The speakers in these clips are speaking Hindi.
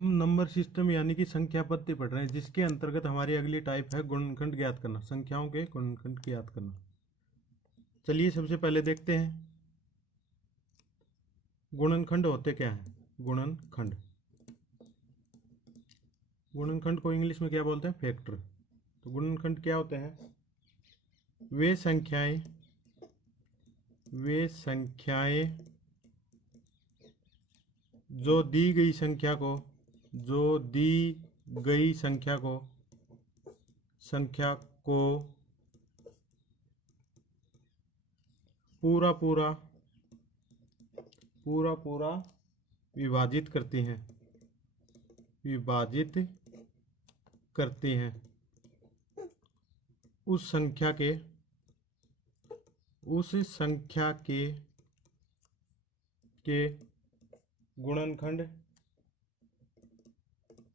हम नंबर सिस्टम यानी कि संख्या पद्धति पढ़ रहे हैं, जिसके अंतर्गत हमारी अगली टाइप है गुणनखंड ज्ञात करना, संख्याओं के गुणनखंड ज्ञात करना। चलिए सबसे पहले देखते हैं गुणनखंड होते क्या हैं। गुणनखंड, गुणनखंड को इंग्लिश में क्या बोलते हैं? फैक्टर। तो गुणनखंड क्या होते हैं? वे संख्याएं जो दी गई संख्या को संख्या को पूरा पूरा विभाजित करती हैं उस संख्या के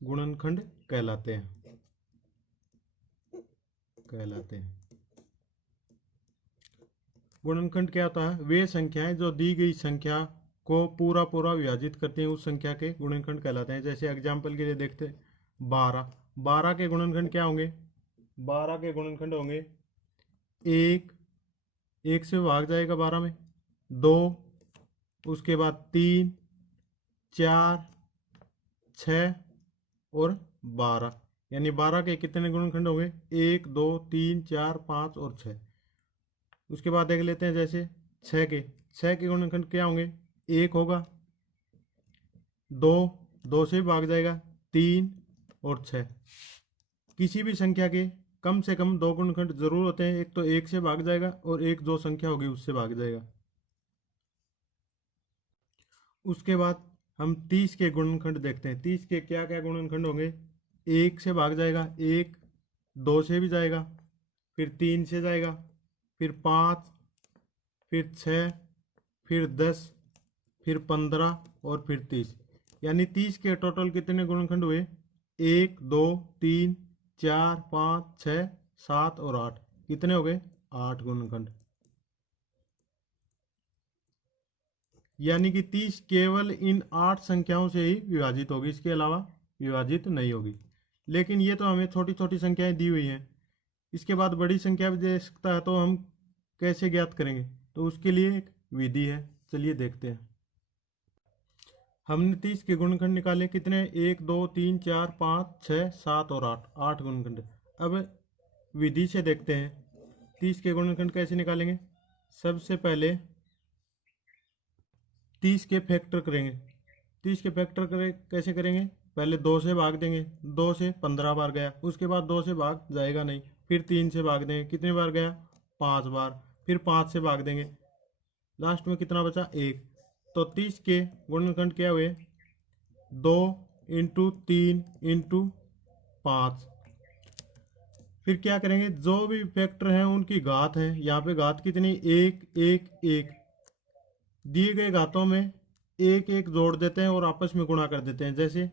गुणनखंड कहलाते हैं। गुणनखंड क्या होता है? वे संख्याएं जो दी गई संख्या को पूरा विभाजित करती हैं उस संख्या के गुणनखंड कहलाते हैं। जैसे एग्जाम्पल के लिए देखते हैं 12 के गुणनखंड क्या होंगे? 12 के गुणनखंड होंगे एक से भाग जाएगा 12 में, 2, उसके बाद 3, 4, 6 और 12, यानी 12 के कितने गुणनखंड होंगे? 1, 2, 3, 4, 5 और 6। उसके बाद देख लेते हैं जैसे 6 के गुणनखंड क्या होंगे? 1 होगा, 2 से भाग जाएगा, 3 और 6। किसी भी संख्या के कम से कम 2 गुणनखंड जरूर होते हैं, एक तो 1 से भाग जाएगा और एक जो संख्या होगी उससे भाग जाएगा। उसके बाद हम 30 के गुणनखंड देखते हैं। 30 के क्या क्या गुणनखंड होंगे? 1 से भाग जाएगा, 1, 2 से भी जाएगा, फिर 3 से जाएगा, फिर 5, फिर 6, फिर 10, फिर 15 और फिर 30, यानी 30 के टोटल कितने गुणनखंड हुए? 1, 2, 3, 4, 5, 6, 7 और 8। कितने हो गए? 8 गुणनखंड। यानी कि 30 केवल इन 8 संख्याओं से ही विभाजित होगी, इसके अलावा विभाजित नहीं होगी। लेकिन ये तो हमें छोटी छोटी संख्याएं दी हुई हैं, इसके बाद बड़ी संख्या भी दे सकता है, तो हम कैसे ज्ञात करेंगे? तो उसके लिए एक विधि है, चलिए देखते हैं। हमने 30 के गुणनखंड निकाले, कितने? 1, 2, 3, 4, 5, 6, 7 और 8 गुणनखंड। अब विधि से देखते हैं 30 के गुणनखंड कैसे निकालेंगे। सबसे पहले 30 के फैक्टर करेंगे। 30 के फैक्टर कैसे करेंगे? पहले 2 से भाग देंगे, 2 से 15 बार गया, उसके बाद 2 से भाग जाएगा नहीं, फिर 3 से भाग देंगे, कितने बार गया? 5 बार, फिर 5 से भाग देंगे, लास्ट में कितना बचा? 1। तो 30 के गुणनखंड क्या हुए? 2 इंटू 3 इंटू 5। फिर क्या करेंगे? जो भी फैक्टर हैं उनकी घात है, यहाँ पे घात कितनी? 1, 1, 1। दिए गए घातों में 1, 1 जोड़ देते हैं और आपस में गुणा कर देते हैं। जैसे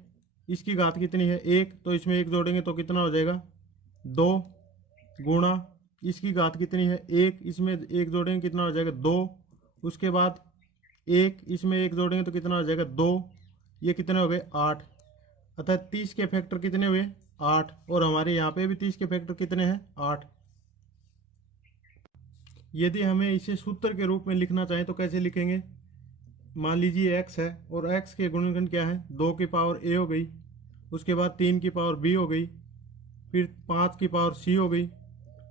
इसकी घात कितनी है? 1, तो इसमें 1 जोड़ेंगे तो कितना हो जाएगा? 2 गुणा इसकी घात कितनी है? 1, इसमें 1 जोड़ेंगे कितना हो जाएगा? 2। उसके बाद 1, इसमें 1 जोड़ेंगे तो कितना हो जाएगा? 2। ये कितने हो गए? 8। अतः 30 के फैक्टर कितने हुए? 8। और हमारे यहाँ पे भी 30 के फैक्टर कितने हैं? 8। यदि हमें इसे सूत्र के रूप में लिखना चाहें तो कैसे लिखेंगे? मान लीजिए x है और x के गुणनखंड क्या है? 2 की पावर a हो गई, उसके बाद 3 की पावर b हो गई, फिर 5 की पावर c हो गई,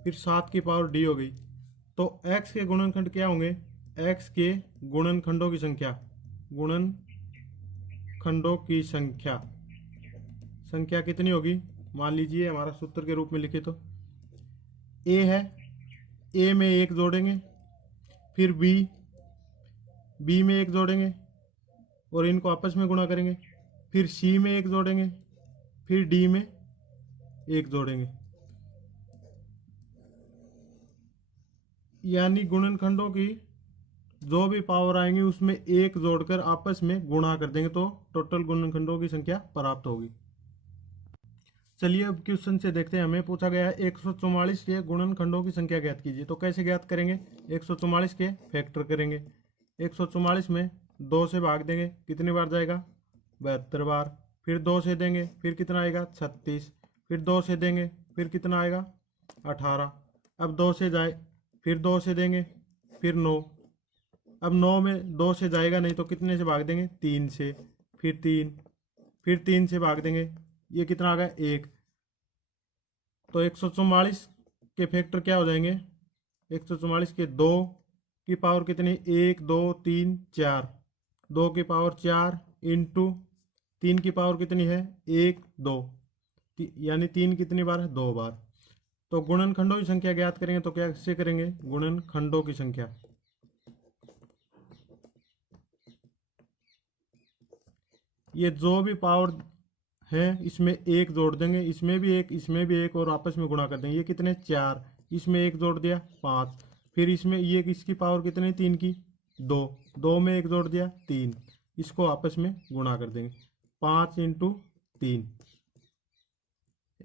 फिर 7 की पावर d हो गई। तो x के गुणनखंड क्या होंगे? x के गुणनखंडों की संख्या कितनी होगी? मान लीजिए हमारा सूत्र के रूप में लिखे तो a है, a में 1 जोड़ेंगे, फिर b में 1 जोड़ेंगे और इनको आपस में गुणा करेंगे, फिर c में 1 जोड़ेंगे, फिर d में 1 जोड़ेंगे। यानी गुणनखंडों की जो भी पावर आएंगी उसमें 1 जोड़कर आपस में गुणा कर देंगे तो टोटल गुणनखंडों की संख्या प्राप्त होगी। चलिए अब क्वेश्चन से देखते हैं। हमें पूछा गया है 144 के गुणनखंडों की संख्या ज्ञात कीजिए। तो कैसे ज्ञात करेंगे? 144 के फैक्टर करेंगे। 144 में 2 से भाग देंगे, कितनी बार जाएगा? 72 बार। फिर 2 से देंगे फिर कितना आएगा 36, फिर 2 से देंगे फिर कितना आएगा 18। अब 2 से जाए फिर 2 से देंगे फिर 9। अब 9 में 2 से जाएगा नहीं तो कितने से भाग देंगे 3 से, फिर 3, फिर 3 से भाग देंगे, ये कितना आ गया 1। तो 144 के फैक्टर क्या हो जाएंगे, 144 के 2 की पावर कितनी, 1 2 3 4, 2 की पावर 4 इंटू 3 की पावर कितनी है 1 2, यानी 3 कितनी बार है 2 बार। तो गुणनखंडों की संख्या ज्ञात करेंगे तो कैसे करेंगे, गुणनखंडों की संख्या, ये जो भी पावर है इसमें एक जोड़ देंगे, इसमें भी एक, इसमें भी एक, और आपस में गुणा कर देंगे। ये कितने 4, इसमें एक जोड़ दिया 5, फिर इसमें ये इसकी पावर कितनी 3 की 2, 2 में एक जोड़ दिया 3, इसको आपस में गुणा कर देंगे। 5 इंटू 3,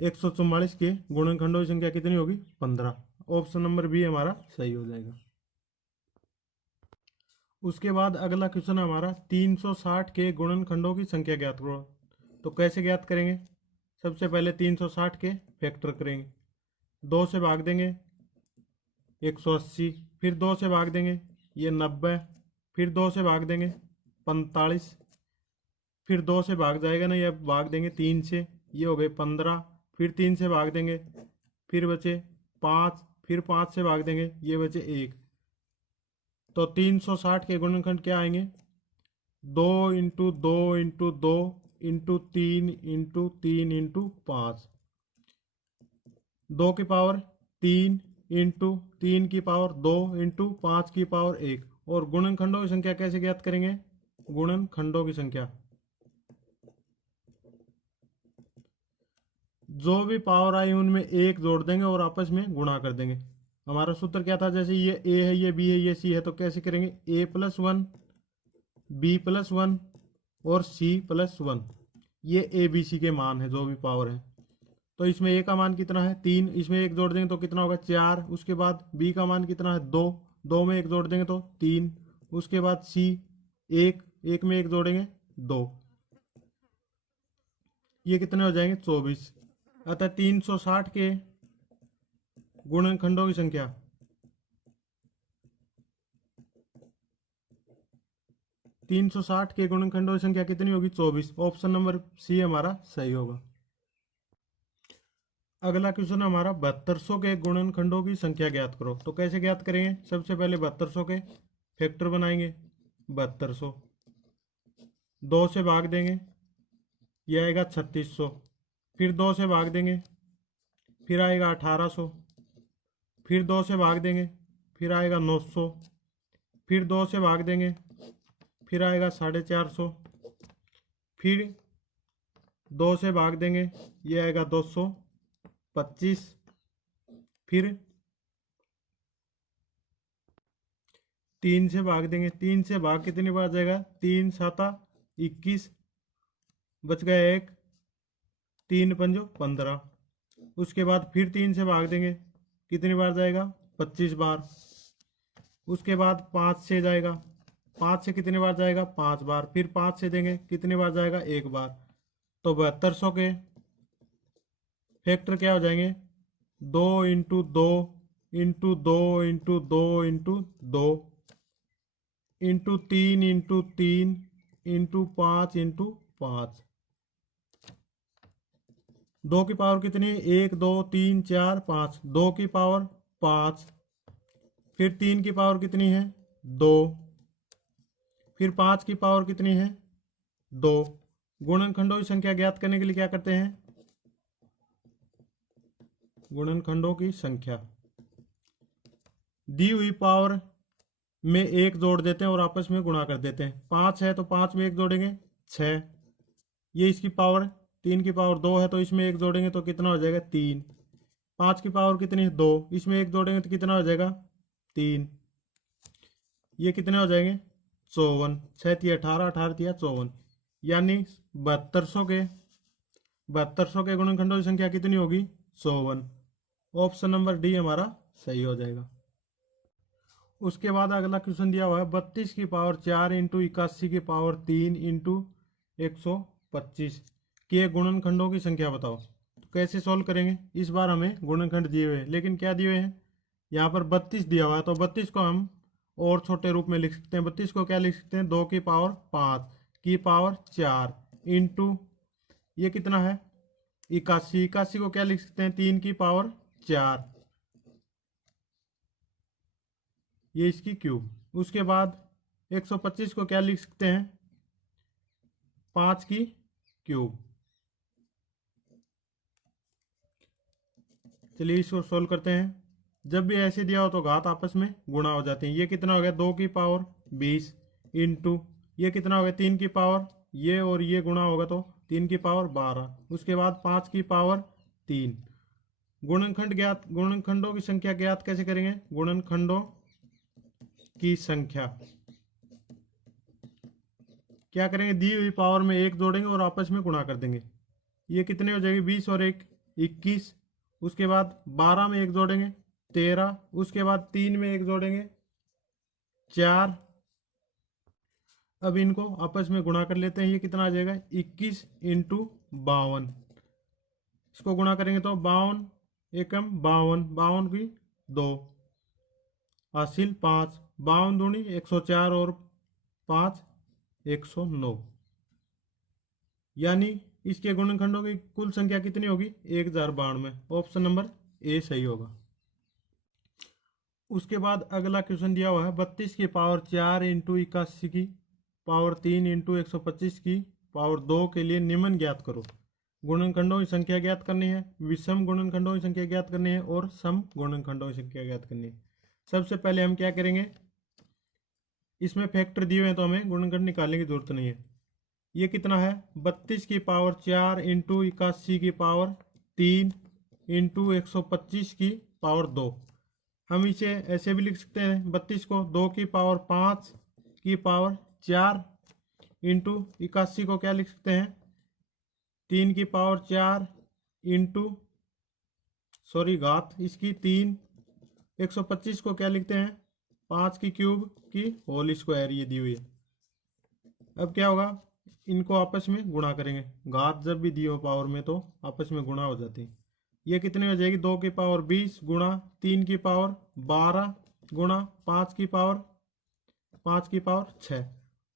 144 के गुणनखंडों की संख्या कितनी होगी 15। ऑप्शन नंबर बी हमारा सही हो जाएगा। उसके बाद अगला क्वेश्चन है हमारा 360 के गुणनखंडों की संख्या ज्ञात करो। तो कैसे ज्ञात करेंगे, सबसे पहले 360 के फैक्टर करेंगे, 2 से भाग देंगे 180, फिर 2 से भाग देंगे ये 90, फिर 2 से भाग देंगे 45, फिर 2 से भाग जाएगा नहीं, अब भाग देंगे 3 से, ये हो गए 15, फिर 3 से भाग देंगे फिर बचे 5, फिर 5 से भाग देंगे ये बचे 1। तो 360 के गुणनखंड क्या आएंगे, 2 into 2 into 2 into 3 into 3 into 5, 2 की पावर 3 इंटू 3 की पावर 2 इंटू 5 की पावर 1। और गुणनखंडों की संख्या कैसे ज्ञात करेंगे, गुणनखंडों की संख्या, जो भी पावर आई उनमें एक जोड़ देंगे और आपस में गुणा कर देंगे। हमारा सूत्र क्या था, जैसे ये ए है, ये बी है, ये सी है, तो कैसे करेंगे, ए प्लस 1 बी प्लस 1 और सी प्लस 1, ये ए बी सी के मान है जो भी पावर है। तो इसमें ए का मान कितना है 3, इसमें एक जोड़ देंगे तो कितना होगा 4, उसके बाद बी का मान कितना है 2, 2 में एक जोड़ देंगे तो 3, उसके बाद सी 1, 1 में एक जोड़ेंगे 2, ये कितने हो जाएंगे 24। अतः 360 के गुणनखंडों की संख्या, 360 के गुणनखंडों की संख्या कितनी होगी 24। ऑप्शन नंबर सी हमारा सही होगा। अगला क्वेश्चन हमारा 7200 के गुणनखंडों की संख्या ज्ञात करो। तो कैसे ज्ञात करेंगे, सबसे पहले 7200 के फैक्टर बनाएंगे, 7200 2 से भाग देंगे ये आएगा 3600, फिर 2 से भाग देंगे फिर आएगा 1800, फिर 2 से भाग देंगे फिर आएगा 900, फिर 2 से भाग देंगे फिर आएगा 450, फिर 2 से भाग देंगे ये आएगा 225, फिर 3 से भाग देंगे, 3 से भाग कितनी बार जाएगा 3 7 21, बच गया 1, 3 5 15, उसके बाद फिर 3 से भाग देंगे कितनी बार जाएगा 25 बार, उसके बाद 5 से जाएगा, 5 से कितनी बार जाएगा 5 बार, फिर 5 से देंगे कितनी बार जाएगा 1 बार। तो 7200 के फैक्टर क्या हो जाएंगे, 2 into 2 into 2 into 2 into 2 into 3 into 3 into 5 into 5। 2 की पावर कितनी, 1 2 3 4 5, 2 की पावर 5, फिर 3 की पावर कितनी है 2, फिर 5 की पावर कितनी है 2। गुणनखंडों की संख्या ज्ञात करने के लिए क्या करते हैं, गुणनखंडों की संख्या, दी हुई पावर में एक जोड़ देते हैं और आपस में गुणा कर देते हैं। 5 है तो 5 में एक जोड़ेंगे 6, ये इसकी पावर, 3 की पावर 2 है तो इसमें एक जोड़ेंगे तो कितना हो जाएगा 3, 5 की पावर कितनी है 2, इसमें एक जोड़ेंगे तो कितना हो जाएगा 3, ये कितने हो जाएंगे 54, 6 3 18, 18 3 54, यानी 7200 के गुणनखंडों की संख्या कितनी होगी 54। ऑप्शन नंबर डी हमारा सही हो जाएगा। उसके बाद अगला क्वेश्चन दिया हुआ है 32 की पावर 4 इंटू 81 की पावर 3 इंटू 125 के गुणनखंडों की संख्या बताओ। तो कैसे सॉल्व करेंगे, इस बार हमें गुणनखंड दिए हुए हैं, लेकिन क्या दिए हुए हैं, यहाँ पर 32 दिया हुआ है, तो 32 को हम और छोटे रूप में लिख सकते हैं। 32 को क्या लिख सकते हैं, 2 की पावर 5 की पावर 4 इंटू ये कितना है 81। 81 को क्या लिख सकते हैं, 3 की पावर 4, ये इसकी क्यूब। उसके बाद 125 को क्या लिख सकते हैं, 5 की क्यूब। चलिए इसको सोल्व करते हैं। जब भी ऐसे दिया हो तो घात आपस में गुणा हो जाते हैं। ये कितना हो गया, 2 की पावर 20 इंटू ये कितना हो गया, 3 की पावर, ये और ये गुणा होगा तो 3 की पावर 12। उसके बाद 5 की पावर 3। गुणनखंड ज्ञात, गुणनखंडों की संख्या ज्ञात कैसे करेंगे, गुणनखंडों की संख्या क्या करेंगे, दी हुई पावर में 1 जोड़ेंगे और आपस में गुणा कर देंगे। ये कितने हो जाएगी, 20 और 1 21। उसके बाद 12 में 1 जोड़ेंगे 13। उसके बाद 3 में 1 जोड़ेंगे 4। अब इनको आपस में गुणा कर लेते हैं। ये कितना आ जाएगा, 21 इंटू 52। इसको गुणा करेंगे तो 52 एकम 52, 52 की 2 हासिल 5, 52 दूनी 104 और 5 109। यानी इसके गुणनखंडों की कुल संख्या कितनी होगी, 1092। ऑप्शन नंबर ए सही होगा। उसके बाद अगला क्वेश्चन दिया हुआ है 32 की पावर 4 इंटू 81 की पावर 3 इंटू 125 की पावर 2 के लिए निम्न ज्ञात करो। गुणनखंडों की संख्या ज्ञात करनी है, विषम गुणनखंडों की संख्या ज्ञात करनी है और सम गुणनखंडों की संख्या ज्ञात करनी है। सबसे पहले हम क्या करेंगे, इसमें फैक्टर दिए हुए हैं तो हमें गुणनखंड निकालने की जरूरत नहीं है। ये कितना है, 32 की पावर 4 इंटू 81 की पावर 3 इंटू 125 की पावर 2। हम इसे ऐसे भी लिख सकते हैं, 32 को 2 की पावर 5 की पावर 4 इंटू 81 को क्या लिख सकते हैं, 3 की पावर 4 इंटू घात इसकी 3। 125 को क्या लिखते हैं, 5 की क्यूब की होल स्क्वायर, ये दी हुई है। अब क्या होगा, इनको आपस में गुणा करेंगे। घात जब भी दी हो पावर में तो आपस में गुणा हो जाती है। ये कितनी हो जाएगी, 2 की पावर 20 गुणा 3 की पावर 12 गुणा 5 की पावर 6।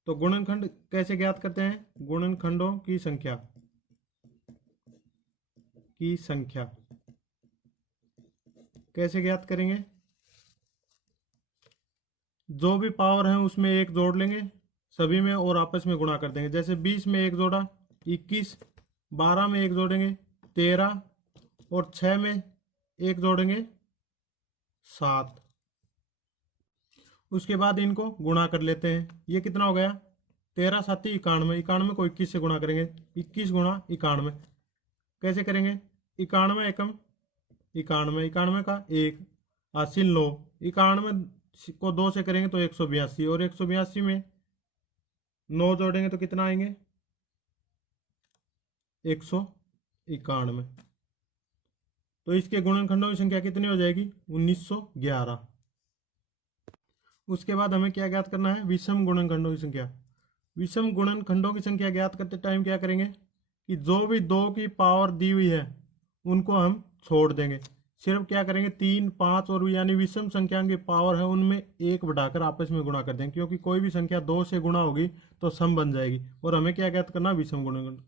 तो गुणनखंड कैसे ज्ञात करते हैं, गुणनखंडों की संख्या कैसे ज्ञात करेंगे, जो भी पावर है उसमें 1 जोड़ लेंगे सभी में और आपस में गुणा कर देंगे। जैसे 20 में 1 जोड़ा 21, 12 में 1 जोड़ेंगे 13 और 6 में 1 जोड़ेंगे 7। उसके बाद इनको गुणा कर लेते हैं। ये कितना हो गया, 13 7 91। 91 को 21 से गुणा करेंगे, 21 गुणा 91 कैसे करेंगे, 91 एकम 91, 91 का 1 हासिल 9। 91 को 2 से करेंगे तो 182 और 182 में 9 जोड़ेंगे तो कितना आएंगे, 191। तो इसके गुणनखंडों की संख्या कितनी हो जाएगी, 1911। उसके बाद हमें क्या ज्ञात करना है, विषम गुणनखंडों की संख्या। विषम गुणनखंडों की संख्या ज्ञात करते टाइम क्या करेंगे कि जो भी 2 की पावर दी हुई है उनको हम छोड़ देंगे। सिर्फ क्या करेंगे, 3 5 और यानी विषम संख्या की पावर है उनमें 1 बढ़ाकर आपस में गुणा कर देंगे, क्योंकि कोई भी संख्या 2 से गुणा होगी तो सम बन जाएगी। और हमें क्या ज्ञात करना, विषम गुणनखंड।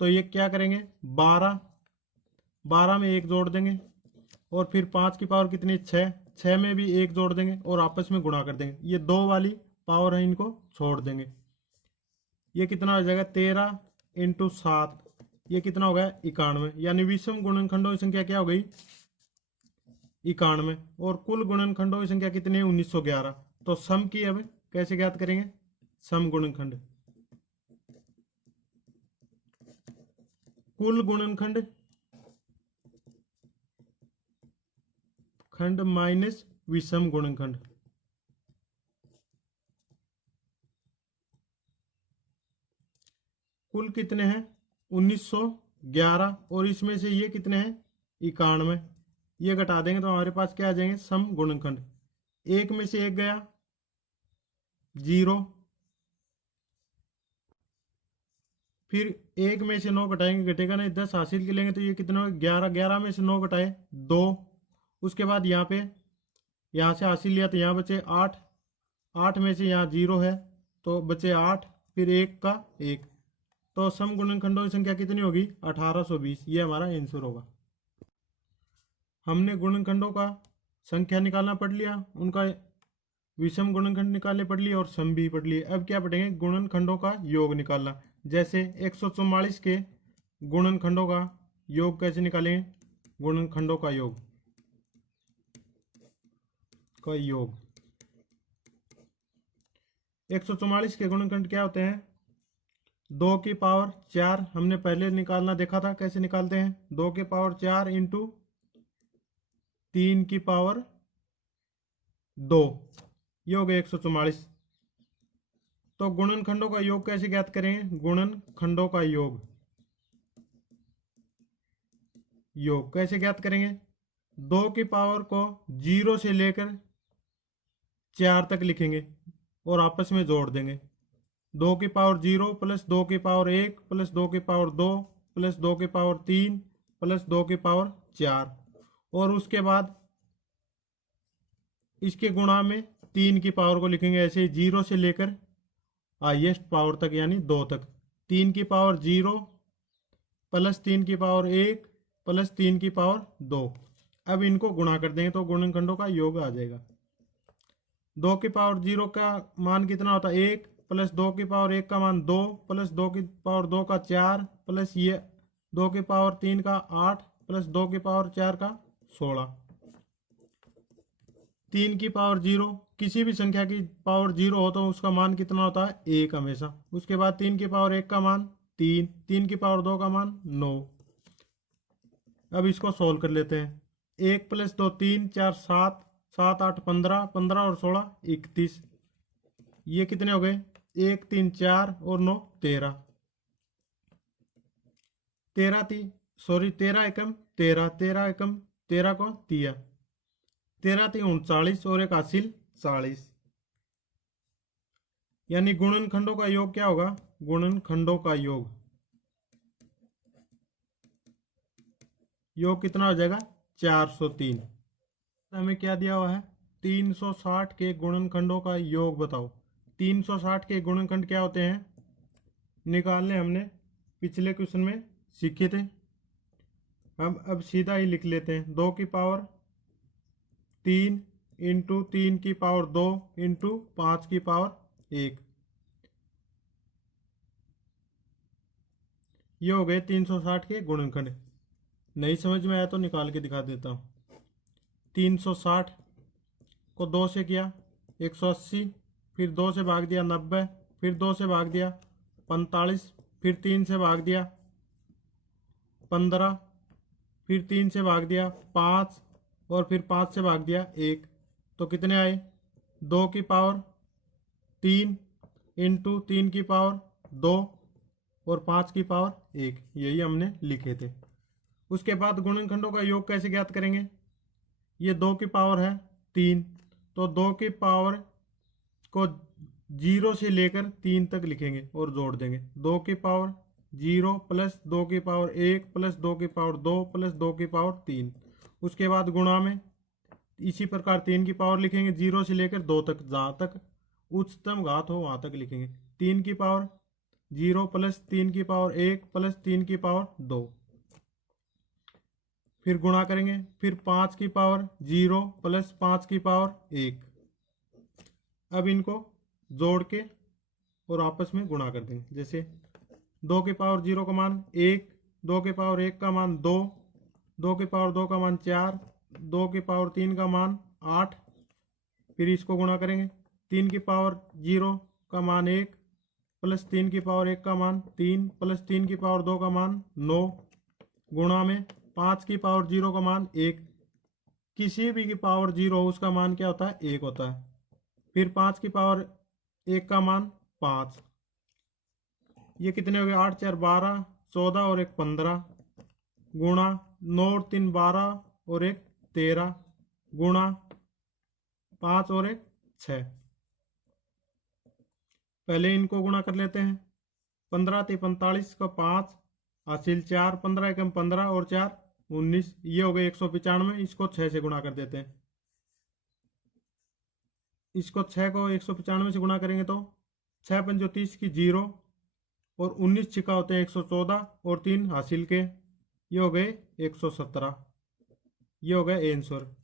तो ये क्या करेंगे, 12 में 1 जोड़ देंगे और फिर 5 की पावर कितनी, 6 में भी 1 जोड़ देंगे और आपस में गुणा कर देंगे। ये 2 वाली पावर है इनको छोड़ देंगे। ये कितना हो जाएगा, 13 इंटू 7, ये कितना हो गया, 91। यानी विषम गुणनखंडों की संख्या क्या हो गई, 91। और कुल गुणनखंडों की संख्या कितनी है, 1911। तो सम की अब कैसे ज्ञात करेंगे, सम गुणनखंड, कुल गुणनखंड खंड माइनस विषम गुणनखंड। कुल कितने हैं, 1911 और इसमें से ये कितने हैं, 91। ये घटा देंगे तो हमारे पास क्या आ जाएंगे, सम गुणनखंड। 1 में से 1 गया 0, फिर 1 में से 9 घटाएंगे, घटेगा नहीं, 10 हासिल कर लेंगे तो ये कितना होगा 11, 11 में से 9 घटाए 2। उसके बाद यहाँ पे यहाँ से हासिल लिया तो यहाँ बचे 8, 8 में से यहाँ 0 है तो बचे 8, फिर 1 का 1, तो सम गुणनखंडों की संख्या कितनी होगी 1820। ये हमारा आंसर होगा। हमने गुणनखंडों का संख्या निकालना पढ़ लिया, उनका विषम गुणनखंड निकालने पढ़ लिए और सम भी पढ़ लिए। अब क्या पढ़ेंगे गुणनखंडों का योग निकालना। जैसे 144 के गुणनखंडों का योग कैसे निकालेंगे, गुणनखंडों का योग 144 के गुणनखंड क्या होते हैं, 2 की पावर 4, हमने पहले निकालना देखा था कैसे निकालते हैं, 2 की पावर 4 इंटू 3 की पावर 2, ये हो गया 144। तो गुणनखंडों का योग कैसे ज्ञात करेंगे, गुणनखंडों का योग कैसे ज्ञात करेंगे, 2 की पावर को 0 से लेकर 4 तक लिखेंगे और आपस में जोड़ देंगे। 2 की पावर 0 प्लस 2 की पावर 1 प्लस 2 की पावर 2 प्लस 2 की पावर 3 प्लस 2 की पावर 4, और उसके बाद इसके गुणा में 3 की पावर को लिखेंगे ऐसे ही 0 से लेकर हाईएस्ट पावर तक यानी 2 तक। 3 की पावर 0 प्लस 3 की पावर 1 प्लस 3 की पावर 2। अब इनको गुणा कर देंगे तो गुणनखंडों का योग आ जाएगा। 2 की पावर 0 का मान कितना होता है 1 प्लस 2 की पावर 1 का मान 2 प्लस 2 की पावर 2 का 4 प्लस ये 2 की पावर 3 का 8 प्लस 2 की पावर 4 का 16। 3 की पावर 0, किसी भी संख्या की पावर 0 हो तो उसका मान कितना होता है 1 हमेशा। उसके बाद 3 की पावर 1 का मान 3, 3 की पावर 2 का मान 9। अब इसको सोल्व कर लेते हैं। 1 प्लस 2 3, 4 7, 7 8 15, 15 और 16 31। ये कितने हो गए 1 3 4 और 9 13। 13 एकम 13, 13 एकम 13 को दिया, 13 3 39 और एक हासिल 40। यानी गुणनखंडों का योग क्या होगा, गुणनखंडों का योग कितना हो जाएगा 403। हमें क्या दिया हुआ है 360 के गुणनखंडों का योग बताओ। 360 के गुणनखंड क्या होते हैं निकालने, हमने पिछले क्वेश्चन में सीखे थे। हम अब सीधा ही लिख लेते हैं। 2 की पावर 3 इंटू 3 की पावर 2 इंटू 5 की पावर 1, ये हो गए 360 के गुणनखंड। नहीं समझ में आया तो निकाल के दिखा देता हूँ। 360 को 2 से किया 180, फिर 2 से भाग दिया 90, फिर 2 से भाग दिया 45, फिर 3 से भाग दिया 15, फिर 3 से भाग दिया 5 और फिर 5 से भाग दिया 1। तो कितने आए 2 की पावर 3 इंटू 3 की पावर 2 और 5 की पावर 1, यही हमने लिखे थे। उसके बाद गुणनखंडों का योग कैसे ज्ञात करेंगे, ये 2 की पावर है 3, तो 2 की पावर को 0 से लेकर 3 तक लिखेंगे और जोड़ देंगे। 2 की पावर 0 प्लस 2 की पावर 1 प्लस 2 की पावर 2 प्लस 2 की पावर 3। उसके बाद गुणा में इसी प्रकार 3 की पावर लिखेंगे 0 से लेकर 2 तक, जहाँ तक उच्चतम घात हो वहाँ तक लिखेंगे। 3 की पावर 0 प्लस 3 की पावर 1 प्लस 3 की पावर 2, फिर गुणा करेंगे, फिर 5 की पावर 0 प्लस 5 की पावर 1। अब इनको जोड़ के और आपस में गुणा कर देंगे। जैसे 2 की पावर 0 का मान 1, 2 की पावर 1 का मान 2, 2 की पावर 2 का मान 4, 2 की पावर 3 का मान 8, फिर इसको गुणा करेंगे। 3 की पावर 0 का मान 1 प्लस 3 की पावर 1 का मान 3 प्लस 3 की पावर 2 का मान 9, गुणा में 5 की पावर 0 का मान 1, किसी भी की पावर 0 हो उसका मान क्या होता है 1 होता है। फिर 5 की पावर 1 का मान 5, ये कितने हो गए 8 4 12, 14 और 1 15, गुणा 9 और 3 12 और 1 13, गुणा 5 और 1 6। पहले इनको गुणा कर लेते हैं। 15 × 45 का 5, हासिल 4, 15 एकम 15 और 4 19, ये हो गए 195। इसको 6 से गुणा कर देते हैं। इसको 6 को 195 से गुणा करेंगे तो 6 पंजो 30 की 0 और 19 छिका होते हैं 114 और 3 हासिल के, ये हो गए 117। ये हो गया आंसर।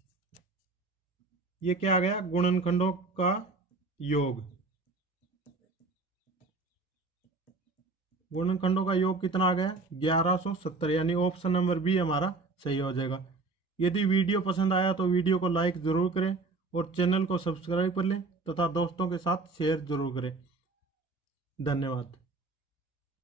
ये क्या आ गया? गुणनखंडों का योग। गुणनखंडों का योग कितना आ गया? 1170, यानी ऑप्शन नंबर बी हमारा सही हो जाएगा। यदि वीडियो पसंद आया तो वीडियो को लाइक जरूर करें और चैनल को सब्सक्राइब कर लें तथा दोस्तों के साथ शेयर जरूर करें। धन्यवाद।